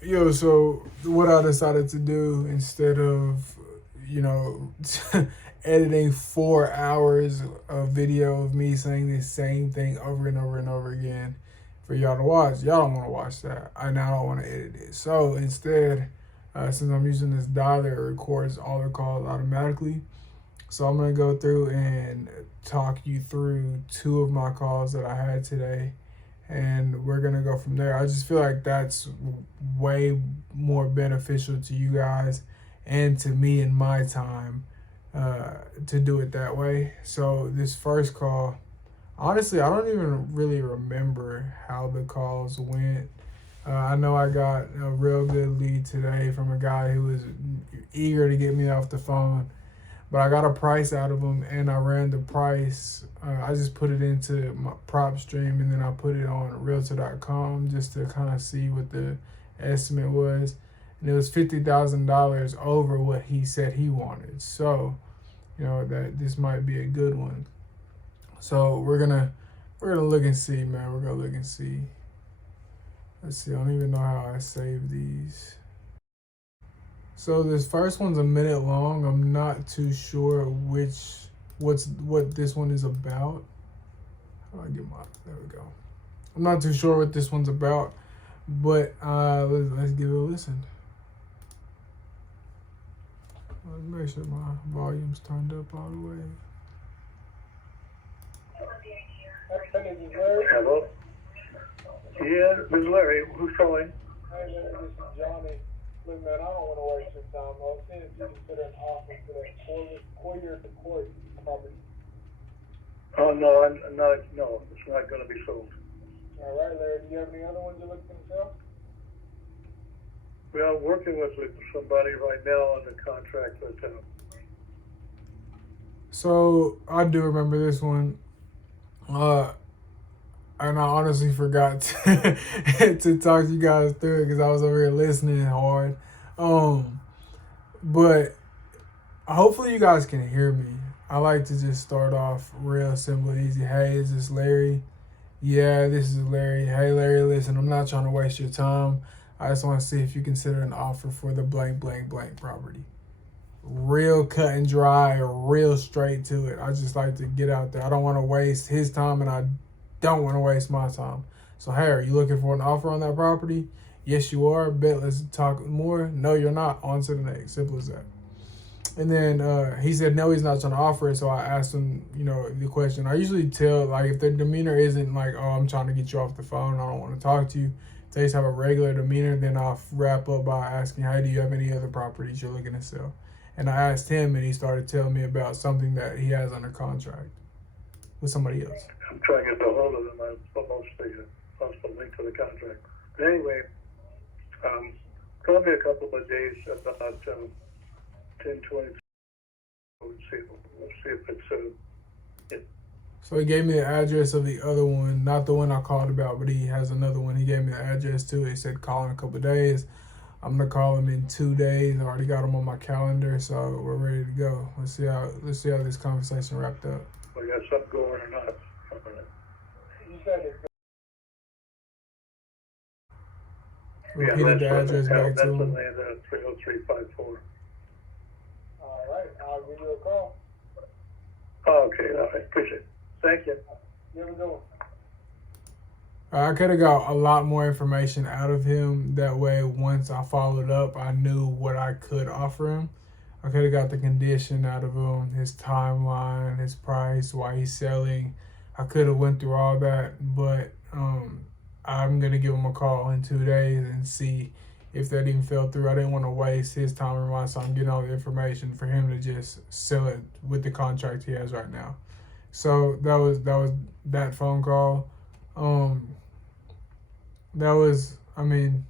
Yo, so what I decided to do instead of, you know, editing 4 hours of video of me saying the same thing over and over and over again for y'all to watch, y'all don't want to watch that. I now don't want to edit it. So instead, since I'm using this dialer, it records all the calls automatically. So I'm gonna go through and talk you through two of my calls that I had today, and we're gonna go from there. I just feel like that's way more beneficial to you guys and to me in my time to do it that way. So this first call, honestly, I don't even really remember how the calls went. I know I got a real good lead today from a guy who was eager to get me off the phone, but I got a price out of them, and I ran the price. I just put it into my prop stream, and then I put it on realtor.com just to kind of see what the estimate was. And it was $50,000 over what he said he wanted. So, that this might be a good one. So we're gonna look and see, man. We're gonna look and see. Let's see. I don't even know how I saved these. So this first one's a minute long. I'm not too sure what this one is about. How do I get my there we go. I'm not too sure what this one's about, but let's give it a listen. Let's make sure my volume's turned up all the way. Hello? Yeah, this is Larry. Who's calling? Hey, man, this is Johnny. Look, man, I don't want to waste your time. I was seeing if you consider an offer for that Coyer to Court property. Oh, no, I'm not, no, it's not gonna be sold. All right, Larry, do you have any other ones you're looking to sell? Well, I'm working with somebody right now on the contract with them. So I do remember this one. And I honestly forgot to talk to you guys through it because I was over here listening hard. But hopefully you guys can hear me. I like to just start off real simple and easy. Hey, is this Larry? Yeah, this is Larry. Hey, Larry, listen, I'm not trying to waste your time. I just want to see if you consider an offer for the blank, blank, blank property. Real cut and dry, real straight to it. I just like to get out there. I don't want to waste his time, and I don't want to waste my time. So, hey, are you looking for an offer on that property? Yes, you are. Bet let's talk more. No, you're not. On to the next. Simple as that. And then he said no, he's not trying to offer it. So I asked him, the question. I usually tell, like, if their demeanor isn't like, oh, I'm trying to get you off the phone, I don't want to talk to you. If they just have a regular demeanor, then I'll wrap up by asking, hey, do you have any other properties you're looking to sell? And I asked him, and he started telling me about something that he has under contract with somebody else. I'm trying to get a hold of them. I lost the link to the contract. But anyway, call me a couple of days about 10:20. We'll see if it's it. So he gave me the address of the other one, not the one I called about, but he has another one. He gave me the address too. He said call in a couple of days. I'm gonna call him in 2 days. I already got him on my calendar, so we're ready to go. Let's see how this conversation wrapped up. We got something going or not? You said it. Repeated the address back to him. That's 30354. All right, I'll give you a call. Okay, all right, appreciate it. Thank you. You have a good one. I could have got a lot more information out of him. That way, once I followed up, I knew what I could offer him. I could have got the condition out of him, his timeline, his price, why he's selling. I could have went through all that, but I'm gonna give him a call in 2 days and see if that even fell through. I didn't want to waste his time or mine, so I'm getting all the information for him to just sell it with the contract he has right now. So that was that phone call. That was, I mean,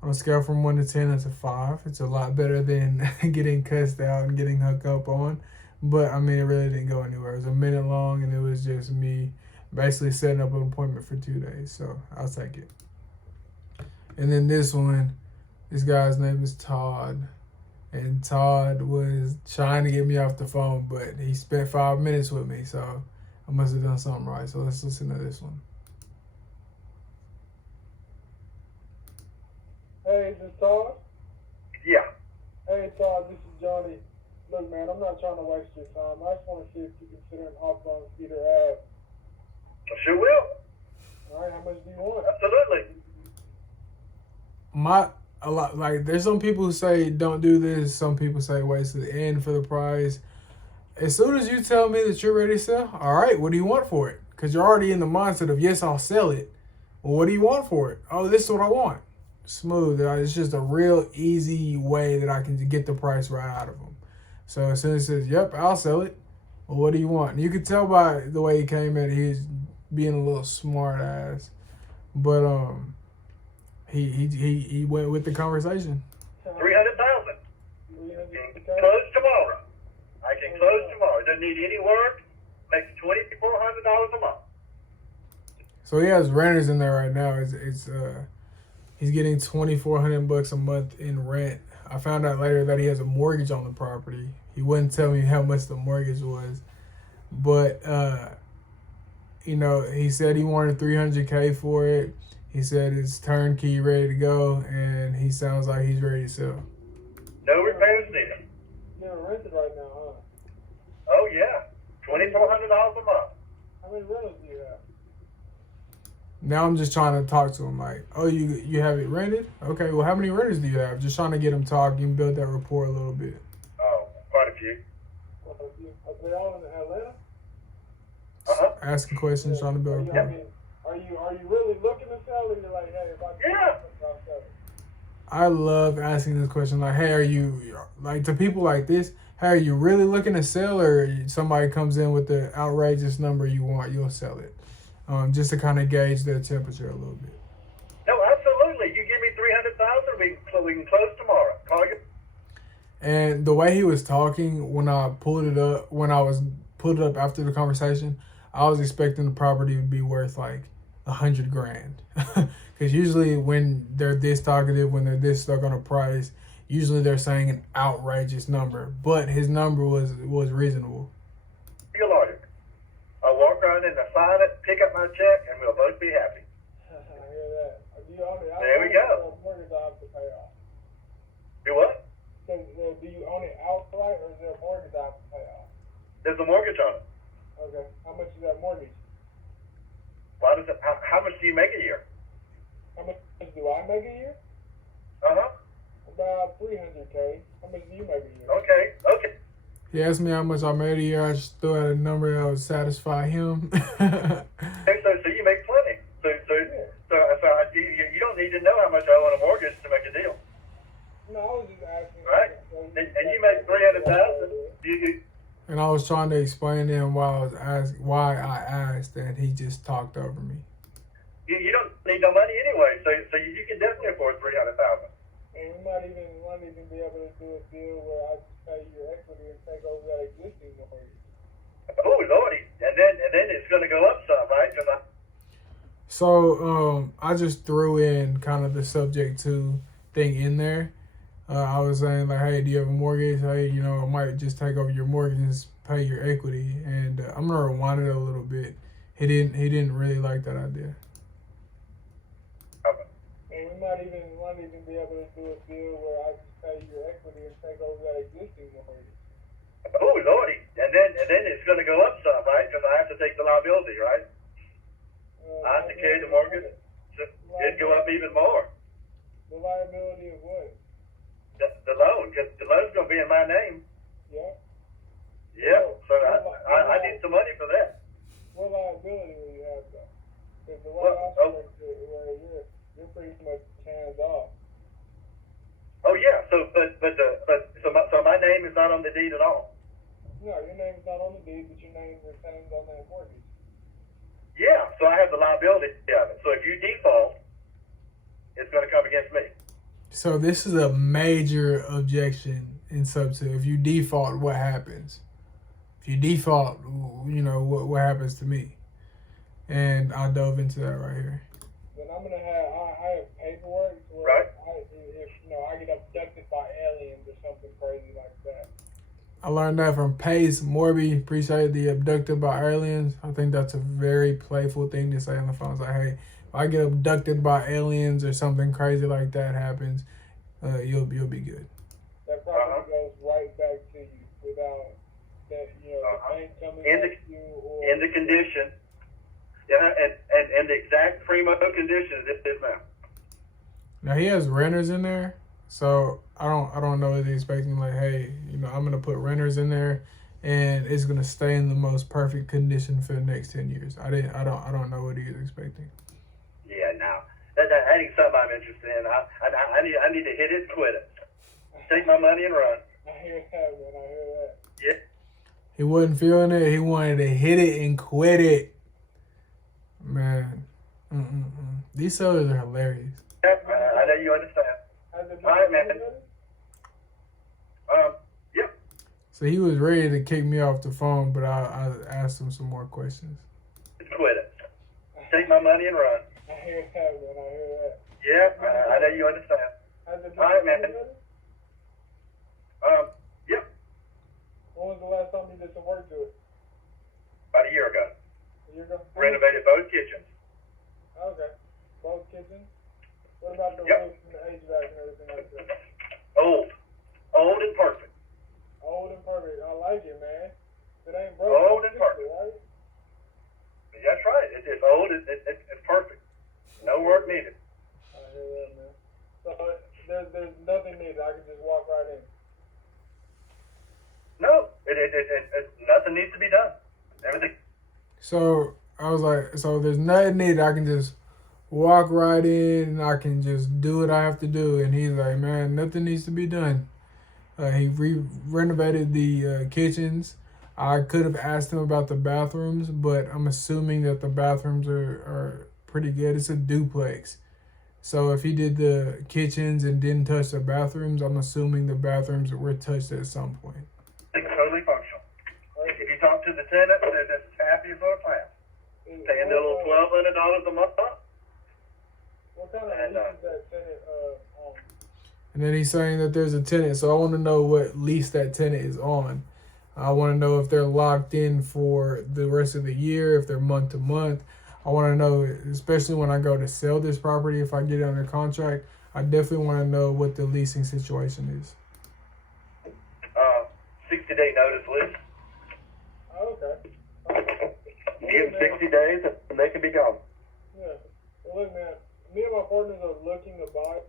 on a scale from 1 to 10, it's a 5. It's a lot better than getting cussed out and getting hooked up on. But I mean, it really didn't go anywhere. It was a minute long, and it was just me basically setting up an appointment for 2 days. So I'll take it. And then this one, this guy's name is Todd. And Todd was trying to get me off the phone, but he spent 5 minutes with me. So I must have done something right. So let's listen to this one. Hey, this is Todd. Yeah. Hey, Todd, this is Johnny. Look, man, I'm not trying to waste your time. I just want to see if you consider an offer on Cedar Ave. I sure will. All right, how much do you want? Absolutely. A lot, like, there's some people who say don't do this. Some people say wait to the end for the price. As soon as you tell me that you're ready to sell, all right, what do you want for it? Because you're already in the mindset of, yes, I'll sell it. Well, what do you want for it? Oh, this is what I want. Smooth. It's just a real easy way that I can get the price right out of them. So as soon as he says, yep, I'll sell it. Well, what do you want? And you could tell by the way he came in, he's being a little smart ass. But he went with the conversation. 300,000. Can close tomorrow. I can close tomorrow. Doesn't need any work. Makes $2,400 a month. So he has renters in there right now. He's getting $2,400 a month in rent. I found out later that he has a mortgage on the property. He wouldn't tell me how much the mortgage was, but he said he wanted $300K for it. He said it's turnkey, ready to go, and he sounds like he's ready to sell. No repairs needed. You're rented right now, huh? Oh yeah, $2,400 a month. How many rentals do you have? Now I'm just trying to talk to him like, oh, you have it rented? Okay, well, how many renters do you have? Just trying to get him talking, build that rapport a little bit. Oh, quite a few. Are they all in Atlanta? Asking questions, trying to build rapport. Are you really looking to sell, or you're like, hey, if I Yeah. I'll sell it? I love asking this question, like, hey, are you, like, to people like this, hey, are you really looking to sell, or somebody comes in with the outrageous number you want, you'll sell it? Just to kind of gauge their temperature a little bit. No, absolutely. You give me 300,000, we can close tomorrow. Call you. And the way he was talking when I pulled it up after the conversation, I was expecting the property to be worth like $100,000. Because usually when they're this talkative, when they're this stuck on a price, usually they're saying an outrageous number. But his number was reasonable. Be a lawyer. I'll walk around and sign it, pick up my check, and we'll both be happy. I hear that. Do you own it outright? There we go. Or mortgage I have to pay off? Do what? So, do you own it outright, or is there a mortgage I have to pay off? There's a mortgage on it. Okay. How much is that mortgage? Why does it? How much do you make a year? How much do I make a year? About $300K. How much do you make a year? Okay. He asked me how much I made a year. I just threw out a number that would satisfy him. Okay, so you make plenty. So you don't need to know how much I owe on a mortgage to make a deal, No, I was just asking. right? And you make 300,000. And I was trying to explain to him why I asked, and he just talked over me. You don't need no money anyway, so you can definitely afford 300,000. And we might even be able to do a deal where I just pay your equity and take over that existing mortgage. Oh lordy, and then it's going to go up some, right? So I just threw in kind of the subject to thing in there. I was saying like, hey, do you have a mortgage? Hey, I might just take over your mortgage and pay your equity. And I'm gonna rewind it a little bit. He didn't really like that idea. And we might even be able to do a deal where I just pay your equity and take over that existing mortgage. Oh lordy, and then it's going to go up some, right? Because I have to take the liability, right? I have to carry the mortgage. So it'd go up even more. The liability of what? The loan, because the loan's going to be in my name. Yeah. Yeah, so I need some money for that. What liability will you have though? Because the way I expect it, where you're pretty much hands off. Oh yeah, so my name is not on the deed at all. No, your name's not on the deed, but your name's retained on that mortgage. Yeah, so I have the liability of it. So if you default, it's going to come against me. So this is a major objection in sub 2. If you default, what happens? If you default, what happens to me? And I dove into that right here. Then I'm gonna I have paperwork where Right. I get abducted by aliens or something crazy like that. I learned that from Pace Morby. Appreciate the abducted by aliens. I think that's a very playful thing to say on the phone. It's like, hey, I get abducted by aliens or something crazy like that happens, you'll be good. That property goes right back to you without that, the bank coming back to you or in the condition. Yeah, and the exact primo condition is this now. Now he has renters in there, so I don't know what he's expecting. Like, hey, I'm gonna put renters in there, and it's gonna stay in the most perfect condition for the next 10 years. I don't know what he is expecting. Yeah, no, that ain't something I'm interested in. I need to hit it and quit it. Take my money and run. I hear that, man. I hear that. Yeah. He wasn't feeling it. He wanted to hit it and quit it. Man, these sellers are hilarious. Yep, I know you understand. All right, man. Yep. So he was ready to kick me off the phone, but I asked him some more questions. Quit it. Take my money and run. I hear that, man. I hear that. Yep, I know you understand. All right, man. Yep. When was the last time you did some work to it? About a year ago. A year ago? Renovated both kitchens. Okay. Both kitchens? What about the Yep. roof and the HVAC and everything like that? Old and perfect. Old and perfect. I like it, man. If it ain't broke, Old don't and fix perfect. it, right? That's right. It's old. It's perfect. No work needed. I hear that, man. So there's nothing needed. I can just walk right in. No, nothing needs to be done. Everything. So I was like, so there's nothing needed. I can just walk right in and I can just do what I have to do. And he's like, man, nothing needs to be done. He renovated the kitchens. I could have asked him about the bathrooms, but I'm assuming that the bathrooms are pretty good. It's a duplex. So if he did the kitchens and didn't touch the bathrooms, I'm assuming the bathrooms were touched at some point. It's totally functional. If you talk to the tenant, they're just as happy as a clown. Paying their little $1,200 a month. What kind of lease is that tenant on? And then he's saying that there's a tenant, so I want to know what lease that tenant is on. I want to know if they're locked in for the rest of the year, if they're month to month. I want to know, especially when I go to sell this property, if I get it under contract, I definitely want to know what the leasing situation is. 60-day notice list. Oh, okay. Give them 60 days and they can be gone. Yeah. Well, look, man, me and my partners are looking to buy.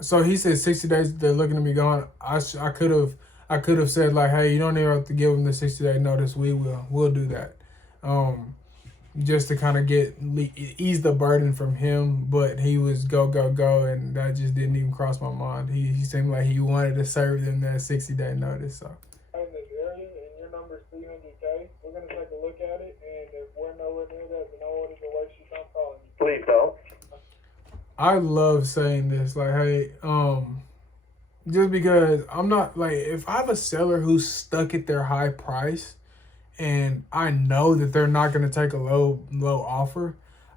So he said 60 days they're looking to be gone. I could have said like, hey, you don't even have to give them the 60-day notice. We'll do that. Just to kind of ease the burden from him, but he was go, and that just didn't even cross my mind. He seemed like he wanted to serve them that 60-day notice. So In this area, and your number's 300K, we're gonna take a look at it, and if we're nowhere near that, then I won't even waste your time calling you. Please don't. I love saying this, like, hey, just because I'm not like, if I have a seller who's stuck at their high price and I know that they're not going to take a low offer,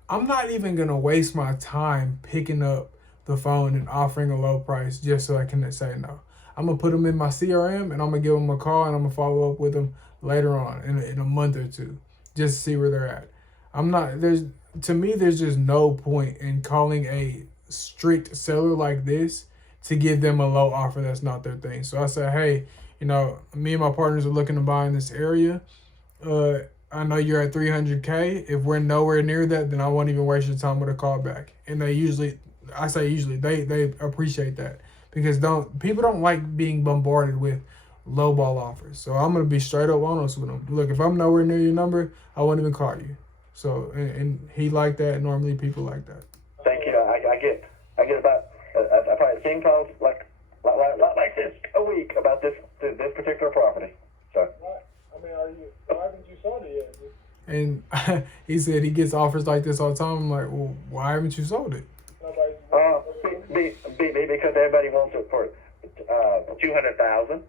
I'm not even going to waste my time picking up the phone and offering a low price just so I can say no. I'm going to put them in my CRM and I'm going to give them a call and I'm going to follow up with them later on in a month or two just to see where they're at. To me, there's just no point in calling a strict seller like this to give them a low offer that's not their thing. So I said, hey, me and my partners are looking to buy in this area. I know you're at 300K. If we're nowhere near that, then I won't even waste your time with a call back. And they usually appreciate that because people don't like being bombarded with lowball offers. So I'm gonna be straight up honest with them. Look, if I'm nowhere near your number, I won't even call you. So and he liked that. Normally people like that. Thank you. I get about I probably 10 calls like this a week about this particular property. So. I mean, why haven't you sold it yet? And he said he gets offers like this all the time. I'm like, well, why haven't you sold it? Because everybody wants it for $200,000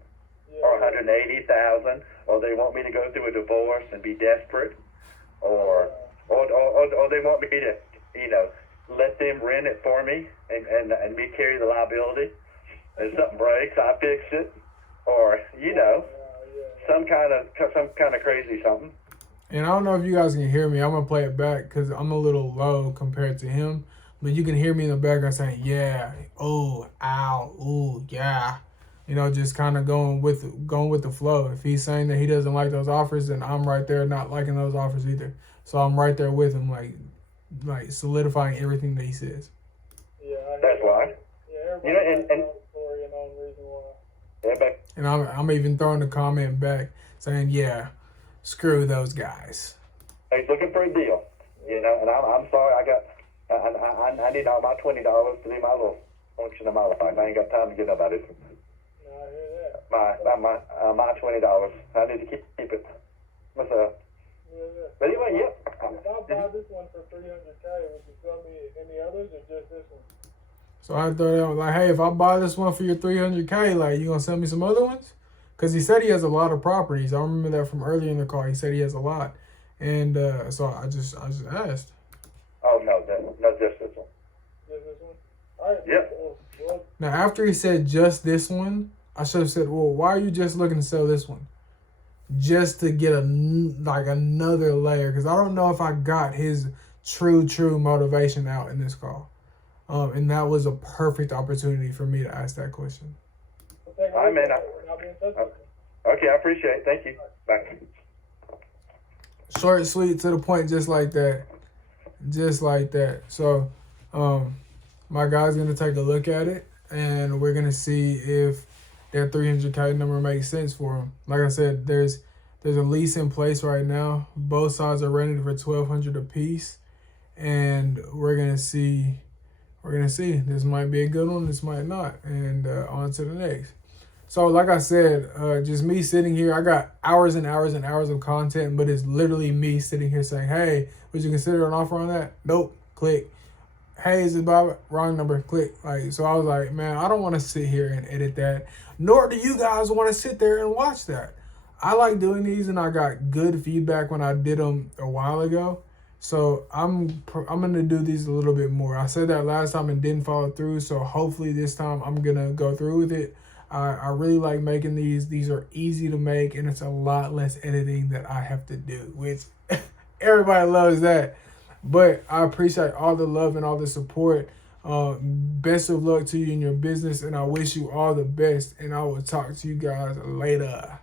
or $180,000, or they want me to go through a divorce and be desperate, or they want me to, let them rent it for me and me carry the liability. If something breaks, I fix it, or some kind of crazy something. And I don't know if you guys can hear me. I'm gonna play it back because I'm a little low compared to him. But you can hear me in the background saying, "Yeah, oh, ow, ooh, yeah." You know, just kind of going with the flow. If he's saying that he doesn't like those offers, then I'm right there not liking those offers either. So I'm right there with him, like solidifying everything that he says. Yeah, That's why. Yeah, You know, and story and on reason why. everybody, And I'm even throwing a comment back saying, "Yeah, screw those guys." he's looking for a deal. You know, and I'm sorry. I need all my $20 to do my little function of my life. I ain't got time to get nobody. No, I hear that. My $20. I need to keep it myself. Yeah. But anyway, yep. If I buy this one for $300K, would you sell me any others or just this one? So I thought out like, "Hey, if I buy this one for your 300K, like, you gonna send me some other ones?" Because he said he has a lot of properties. I remember that from earlier in the call. He said he has a lot, and so I just asked. Oh no, just this one. Just this one? All right. Yep. Well, Now, after he said just this one, I should have said, "Well, why are you just looking to sell this one?" Just to get another layer, because I don't know if I got his true motivation out in this call. And that was a perfect opportunity for me to ask that question. I mean, okay, I appreciate it. Thank you. Bye. Short, sweet, to the point, just like that. Just like that. So, my guy's going to take a look at it, and we're going to see if that 300K number makes sense for him. Like I said, there's a lease in place right now. Both sides are rented for $1,200 a piece, and we're going to see. This might be a good one, this might not, and on to the next. So like I said, just me sitting here, I got hours and hours and hours of content, but it's literally me sitting here saying, "Hey, would you consider an offer on that?" Nope, click. "Hey, is it Bob?" Wrong number, click. Like, so I was like, man, I don't want to sit here and edit that, nor do you guys want to sit there and watch that. I like doing these, and I got good feedback when I did them a while ago. So I'm gonna do these a little bit more. I said that last time and didn't follow through. So hopefully this time I'm gonna go through with it. I really like making these. These are easy to make, and it's a lot less editing that I have to do, which everybody loves that. But I appreciate all the love and all the support. Best of luck to you in your business, and I wish you all the best. And I will talk to you guys later.